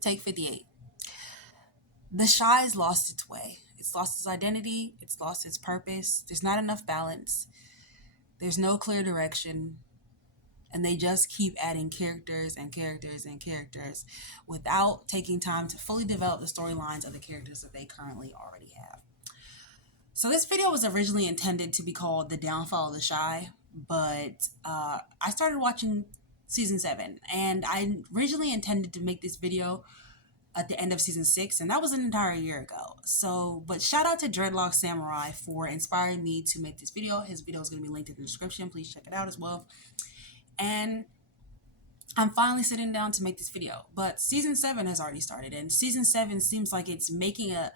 Take 58. The Shy's lost its way. It's lost its identity. It's lost its purpose. There's not enough balance. There's no clear direction. And they just keep adding characters and characters and characters without taking time to fully develop the storylines of the characters that they currently already have. So this video was originally intended to be called The Downfall of the Shy, but I started watching season 7, and I originally intended to make this video at the end of season 6, and that was an entire year ago. So, but shout out to Dreadlock Samurai for inspiring me to make this video. His video is going to be linked in the description. Please check it out as well. And I'm finally sitting down to make this video, but season 7 has already started, and season 7 seems like it's making a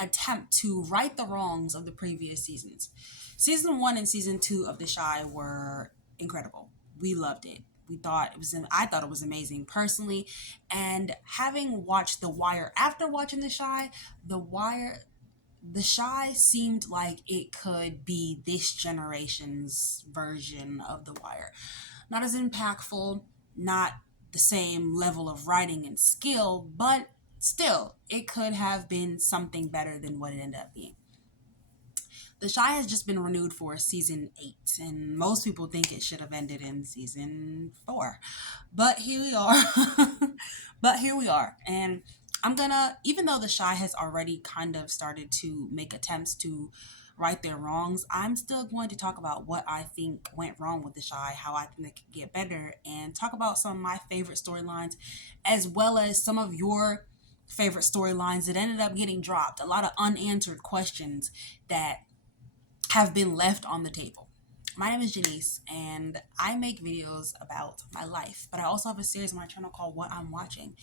attempt to right the wrongs of the previous seasons. Season 1 and season 2 of The Shy were incredible. We loved it. I thought it was amazing personally. And having watched The Wire after watching The Shy, The Shy seemed like it could be this generation's version of The Wire. Not as impactful, not the same level of writing and skill, but still, it could have been something better than what it ended up being. The Shy has just been renewed for season 8, and most people think it should have ended in season 4. But here we are. And even though The Shy has already kind of started to make attempts to right their wrongs, I'm still going to talk about what I think went wrong with The Shy, how I think it could get better, and talk about some of my favorite storylines, as well as some of your favorite storylines that ended up getting dropped. A lot of unanswered questions that have been left on the table. My name is Janice, and I make videos about my life, but I also have a series on my channel called What I'm Watching,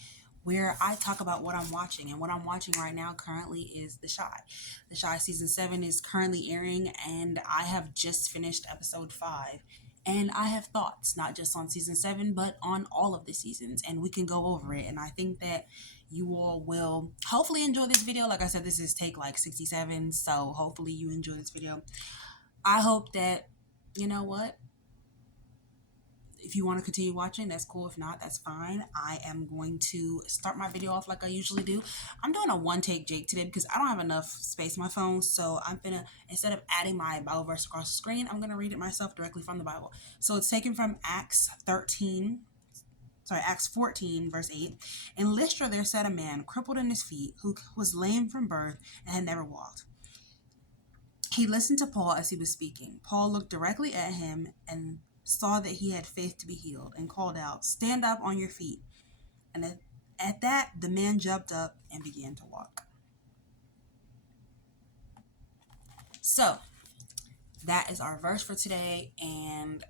where I talk about what I'm watching. And what I'm watching right now currently is The Shy. The Shy season 7 is currently airing, and I have just finished episode 5. And I have thoughts, not just on season 7, but on all of the seasons, and we can go over it. And I think that you all will hopefully enjoy this video. Like I said, this is take like 67, so hopefully you enjoy this video. I hope that, you know what, if you want to continue watching, that's cool. If not, that's fine. I am going to start my video off like I usually do. I'm doing a one take Jake today because I don't have enough space on my phone. So I'm gonna, instead of adding my Bible verse across the screen, I'm gonna read it myself directly from the Bible. So it's taken from Acts 14, verse 8. In Lystra there sat a man crippled in his feet, who was lame from birth and had never walked. He listened to Paul as he was speaking. Paul looked directly at him and saw that he had faith to be healed, and called out, "Stand up on your feet." And at that, the man jumped up and began to walk. So that is our verse for today, and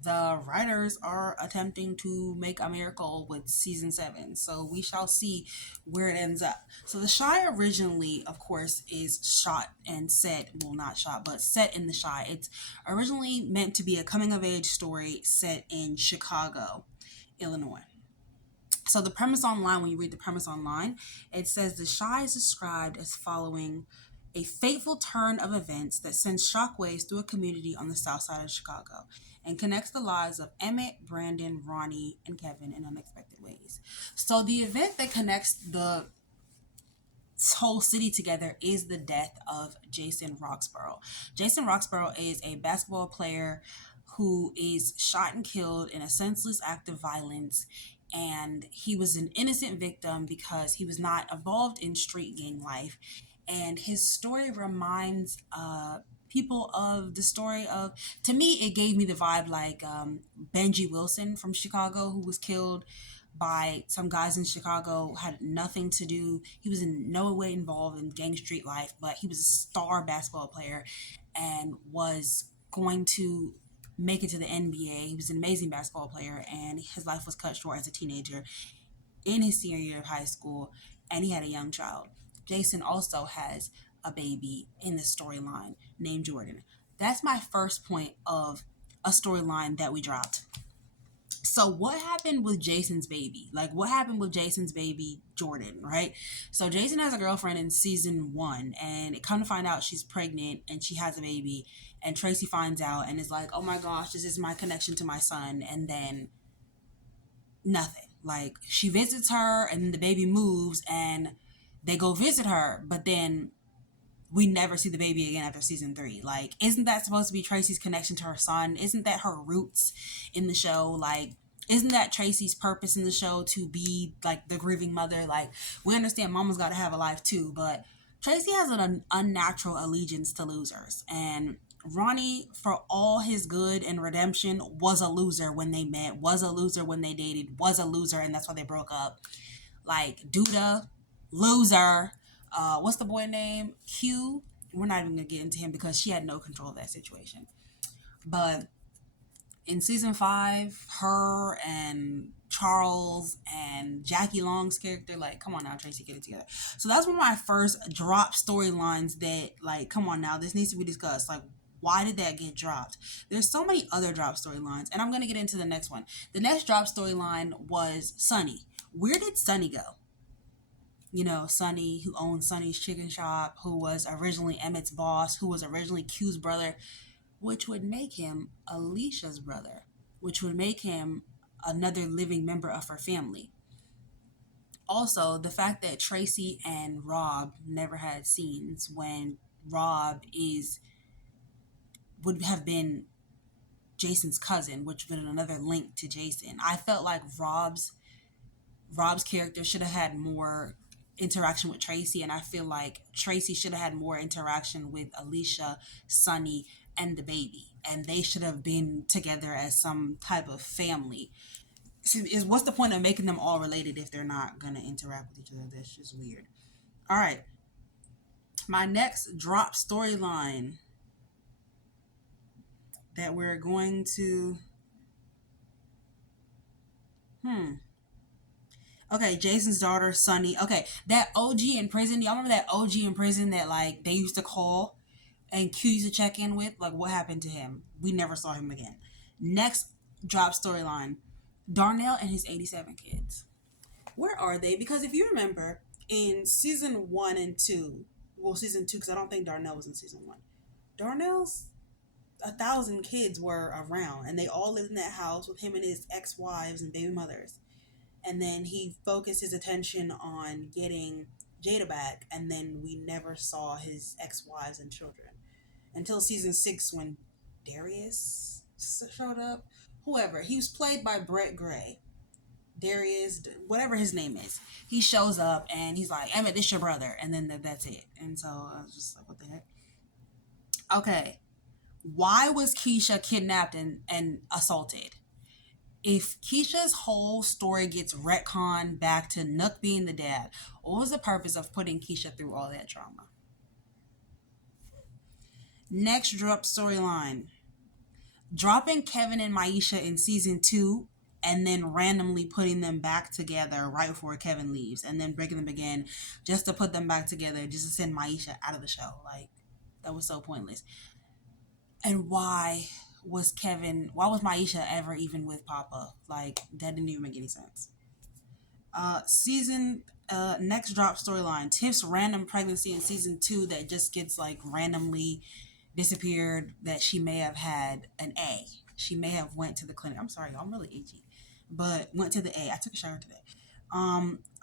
the writers are attempting to make a miracle with season 7, so we shall see where it ends up. So The Shy originally, of course, is shot and set, well, not shot, but set in The Shy. It's originally meant to be a coming of age story set in Chicago, Illinois. So the premise online, when you read the premise online, it says The Shy is described as following a fateful turn of events that sends shockwaves through a community on the south side of Chicago and connects the lives of Emmett, Brandon, Ronnie, and Kevin in unexpected ways. So the event that connects the whole city together is the death of Jason Roxborough. Jason Roxborough is a basketball player who is shot and killed in a senseless act of violence, and he was an innocent victim because he was not involved in street gang life. And his story reminds people of the story of, to me, it gave me the vibe like Benji Wilson from Chicago, who was killed by some guys in Chicago, had nothing to do. He was in no way involved in gang street life, but he was a star basketball player and was going to make it to the NBA. He was an amazing basketball player, and his life was cut short as a teenager in his senior year of high school, and he had a young child. Jason also has a baby in the storyline named Jordan. That's my first point of a storyline that we dropped. So what happened with Jason's baby? Like, what happened with Jason's baby, Jordan, right? So Jason has a girlfriend in season 1, and it come to find out she's pregnant and she has a baby, and Tracy finds out and is like, oh my gosh, this is my connection to my son, and then nothing. Like, she visits her, and then the baby moves, and they go visit her, but then we never see the baby again after season 3. Like, isn't that supposed to be Tracy's connection to her son? Isn't that her roots in the show? Like, isn't that Tracy's purpose in the show, to be like the grieving mother? Like, we understand mama's got to have a life too, but Tracy has an unnatural allegiance to losers. And Ronnie, for all his good and redemption, was a loser when they met, was a loser when they dated, was a loser, and that's why they broke up. Like, Duda, loser. What's the boy name? Q. We're not even gonna get into him because she had no control of that situation. But in season 5, her and Charles and Jackie Long's character, like, come on now, Tracy, get it together. So that's one of my first drop storylines that, like, come on now, this needs to be discussed. Like, why did that get dropped? There's so many other drop storylines, and I'm gonna get into the next one. The next drop storyline was Sonny. Where did Sonny go? You know, Sonny, who owned Sonny's chicken shop, who was originally Emmett's boss, who was originally Q's brother, which would make him Alicia's brother, which would make him another living member of her family. Also, the fact that Tracy and Rob never had scenes, when Rob is would have been Jason's cousin, which would have been another link to Jason. I felt like Rob's character should have had more interaction with Tracy, and I feel like Tracy should have had more interaction with Alicia, Sonny, and the baby, and they should have been together as some type of family. Is what's the point of making them all related if they're not gonna interact with each other? That's just weird. All right, my next drop storyline that we're going to okay, Jason's daughter, Sunny. Okay, that OG in prison. Y'all remember that OG in prison that, like, they used to call and Q used to check in with? Like, what happened to him? We never saw him again. Next drop storyline, Darnell and his 87 kids. Where are they? Because if you remember, in season 1 and 2, well, season 2, because I don't think Darnell was in season 1. Darnell's 1,000 kids were around, and they all lived in that house with him and his ex-wives and baby mothers. And then he focused his attention on getting Jada back, and then we never saw his ex-wives and children until season 6, when Darius showed up. Whoever, he was played by Brett Gray. Darius, whatever his name is, he shows up and he's like, Emmett, this your brother, and then that's it. And so I was just like, what the heck? Okay, why was Keisha kidnapped and assaulted? If Keisha's whole story gets retconned back to Nook being the dad, what was the purpose of putting Keisha through all that trauma? Next drop storyline, dropping Kevin and Maisha in season 2, and then randomly putting them back together right before Kevin leaves, and then breaking them again just to put them back together, just to send Maisha out of the show. Like, that was so pointless. And why was Maisha ever even with Papa? Like, that didn't even make any sense. Next drop storyline, Tiff's random pregnancy in season 2 that just gets, like, randomly disappeared, that she may have had an A. She may have went to the clinic. I'm sorry, y'all, I'm really itchy. But went to the A. I took a shower today.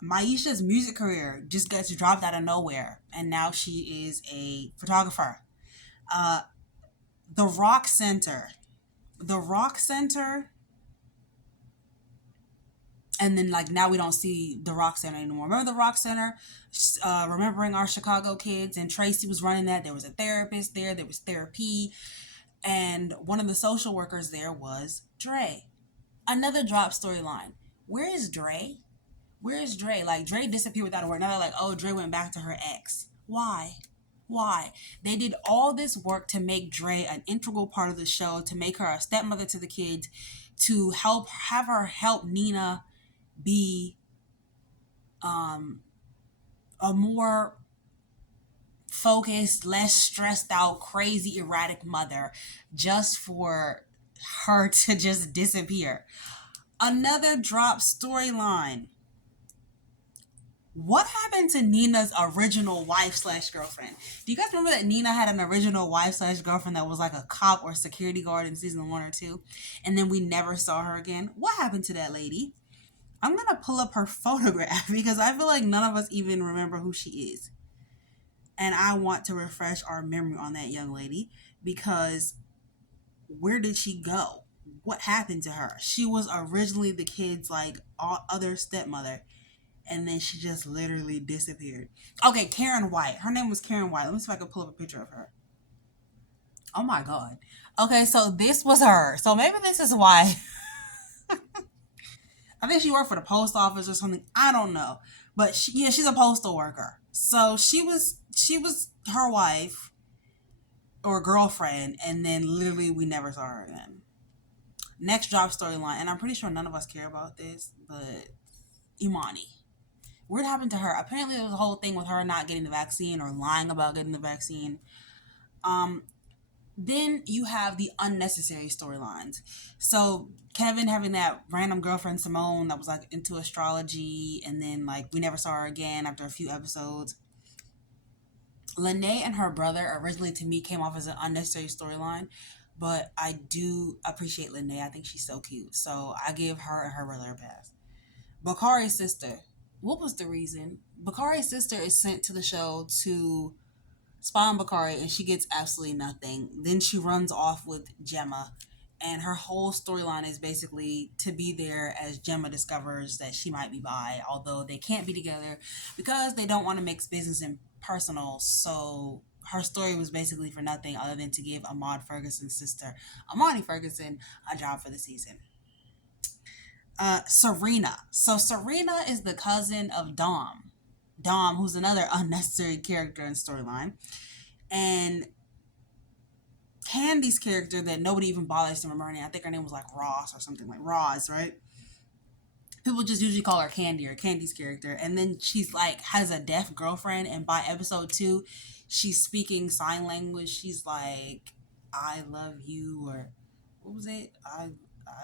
Maisha's music career just gets dropped out of nowhere, and now she is a photographer. The Rock Center. And then, like, now we don't see the Rock Center anymore. Remember the Rock Center? Remembering our Chicago kids, and Tracy was running that. There was a therapist there. There was therapy. And one of the social workers there was Dre. Another drop storyline. Where is Dre? Like, Dre disappeared without a word. Now they're like, oh, Dre went back to her ex. Why? They did all this work to make Dre an integral part of the show, to make her a stepmother to the kids, to have her help Nina be a more focused, less stressed out, crazy, erratic mother, just for her to just disappear. Another drop storyline. What happened to Nina's original wife / girlfriend? Do you guys remember that Nina had an original wife / girlfriend that was like a cop or security guard in season 1 or 2? And then we never saw her again. What happened to that lady? I'm gonna pull up her photograph because I feel like none of us even remember who she is. And I want to refresh our memory on that young lady because where did she go? What happened to her? She was originally the kid's like all other stepmother, and then she just literally disappeared. Okay, Karen White. Her name was Karen White. Let me see if I can pull up a picture of her. Oh my god. Okay, so this was her. So maybe this is why. I think she worked for the post office or something. I don't know, but yeah, she's a postal worker. So she was her wife or girlfriend, and then literally we never saw her again. Next job storyline, and I'm pretty sure none of us care about this, but Imani. What happened to her? Apparently, there was a whole thing with her not getting the vaccine or lying about getting the vaccine. Um, then you have the unnecessary storylines. So Kevin having that random girlfriend Simone that was like into astrology, and then like we never saw her again after a few episodes. Lene and her brother originally to me came off as an unnecessary storyline, but I do appreciate Lene. I think she's so cute, so I give her and her brother a pass. Bakari's sister. What was the reason? Bakari's sister is sent to the show to spy on Bakari, and she gets absolutely nothing. Then she runs off with Gemma, and her whole storyline is basically to be there as Gemma discovers that she might be bi, although they can't be together because they don't want to mix business and personal. So her story was basically for nothing other than to give Ahmad Ferguson's sister, Amani Ferguson, a job for the season. Serena. So Serena is the cousin of Dom. Dom, who's another unnecessary character in storyline. And Candy's character that nobody even bothers to remember her name. I think her name was like Ross or something like Roz, right? People just usually call her Candy or Candy's character. And then she's like has a deaf girlfriend, and by episode 2, she's speaking sign language. She's like, I love you, or what was it? I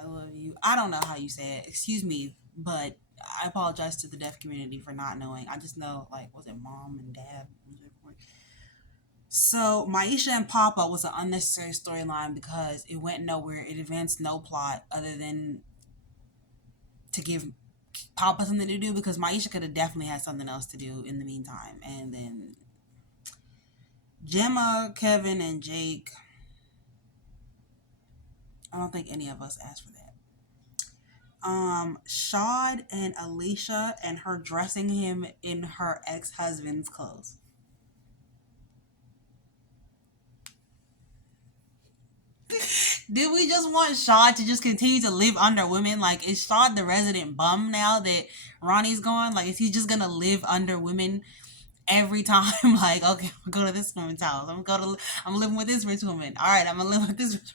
love you. I don't know how you say it. Excuse me, but I apologize to the deaf community for not knowing. I just know like was it mom and dad? So Maisha and Papa was an unnecessary storyline because it went nowhere. It advanced no plot other than to give Papa something to do because Maisha could have definitely had something else to do in the meantime. And then Gemma, Kevin, and Jake. I don't think any of us asked for that. Shad and Alicia and her dressing him in her ex-husband's clothes. Did we just want Shad to just continue to live under women? Like, is Shad the resident bum now that Ronnie's gone? Like, is he just gonna live under women every time? Like, okay, I'm gonna go to this woman's house. I'm living with this rich woman. All right, I'm gonna live with this rich